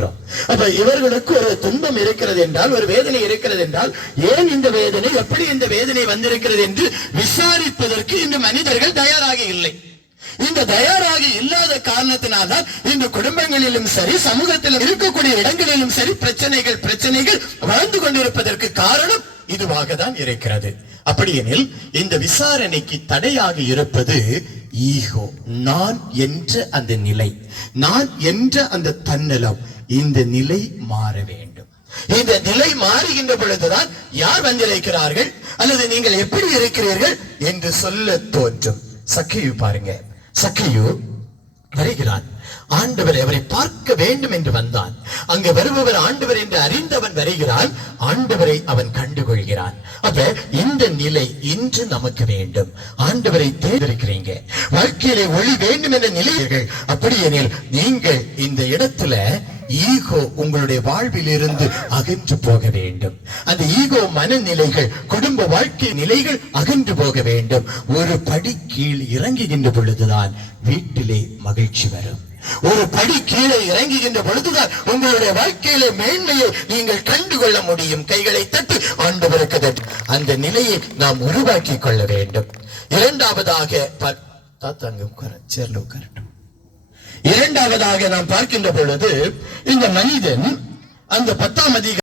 இருக்கிறோம். அப்ப இவர்களுக்கு ஒரு துன்பம் இருக்கிறது என்றால், ஒரு வேதனை இருக்கிறது என்றால், ஏன் இந்த வேதனை, எப்படி இந்த வேதனை வந்திருக்கிறது என்று விசாரிப்பதற்கு இந்த மனிதர்கள் தயாராக இல்லை. இந்த தயாராக இல்லாத காரணத்தினால்தான் இந்த குடும்பங்களிலும் சரி, சமூகத்திலும் இருக்கக்கூடிய இடங்களிலும் சரி பிரச்சனைகள் வாழ்ந்து கொண்டிருப்பதற்கு காரணம் இதுவாக தான் இருக்கிறது. அப்படியெனில் இந்த விசாரணைக்கு தடையாக இருப்பது ஈகோ, நான் என்ற அந்த நிலை, நான் என்ற அந்த தன்னலம். இந்த நிலை மாற வேண்டும். இந்த நிலை மாறுகின்ற பொழுதுதான் யார் வந்திருக்கிறார்கள் அல்லது நீங்கள் எப்படி இருக்கிறீர்கள் என்று சொல்ல தோன்றும். சக்கையு பாருங்க, சக்கையு வருகிறான். ஆண்டவர் அவரை பார்க்க வேண்டும் என்று வந்தான். அங்கு வருபவர் ஆண்டவர் என்று அறிந்தவன் வருகிறான். ஆண்டவரை அவன் கண்டுகொள்கிறான். அப்ப இந்த நிலை இன்று நமக்கு வேண்டும். ஆண்டவரை தேர்ந்தெடுக்கிறீங்க, வாழ்க்கையிலே ஒளி வேண்டும் என்ற நிலையர்கள். அப்படியெனில் நீங்கள் இந்த இடத்துல ஈகோ உங்களுடைய வாழ்வில் இருந்து அகன்று போக வேண்டும். அந்த ஈகோ மனநிலைகள், குடும்ப வாழ்க்கை நிலைகள் அகன்று போக வேண்டும். ஒரு படி கீழ் இறங்குகின்ற பொழுதுதான் வீட்டிலே மகிழ்ச்சி வரும். ஒரு படி கீழே இறங்குகின்ற பொழுதுதான் உங்களுடைய வாழ்க்கையிலே மேன்மையை நீங்கள் கண்டுகொள்ள முடியும். கைகளை தட்டி ஆண்டவருக்கு அந்த நிலையை நாம் உருவாக்கி கொள்ள வேண்டும். இரண்டாவதாக நாம் பார்க்கின்ற பொழுது இந்த மனிதன் அந்த 10ஆம் அதிகாரம்